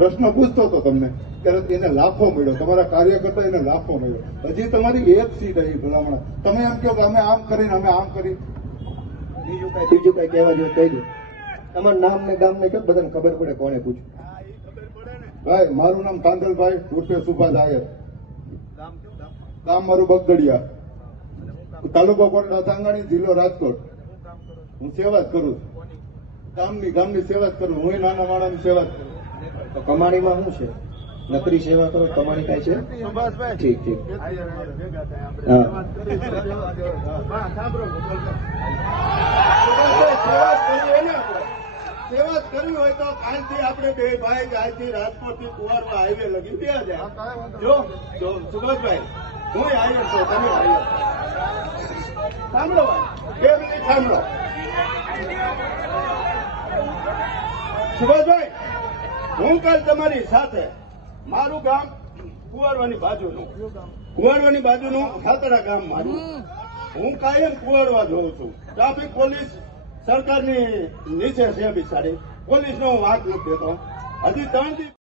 પ્રશ્ન પૂછતો હતો તમને ત્યારે એને લાફો મળ્યો, તમારા કાર્યકર્તા એને લાફો મળ્યો. હજી તમારી એક સીટ આવી ભલામણ, તમે એમ કહો કે અમે આમ કરીને અમે આમ કરી. બીજું કઈ કહેવા જોઈએ કહી દો. તમારું નામ ને ગામ ને કહો, બધાને ખબર પડે કોને પૂછ્યું. ભાઈ મારું નામ કાંદલભાઈ ઉર્ફે સુભાષ આયર, ગામ મારું બગદડિયા, તાલુકો કોટડા સાંગાણી, જિલ્લો રાજકોટ. હું સેવા જ કરું છું, ગામની સેવા જ કરું. હું નાના માણસની સેવા જ કરું. તો કમાણીમાં શું છે? નકરી સેવા કરો, કમાણી કાંઈ છે? ઠીક ઠીક. હા સેવા જ કરવી હોય તો કાલથી આપણે બે ભાઈ આજથી રાજકોટ થી કુવારવા હાઈવે લગી બે જાય. જો સુભાષભાઈ, હું હાઈવે છું, તમે હાઈવે સાંભળો ભાઈ, 2 મિનિટ સાંભળો. સુભાષભાઈ, હું કાલ તમારી સાથે, મારું ગામ કુવારવાની બાજુનું ખાતરા ગામ મારું. હું કાયમ કુવારવા જોઉં છું. ટ્રાફિક પોલીસ સરકારની નીચે છે બિચારી, પોલીસનો હું વાંક નથી દેતો. હજી 3 દિવસ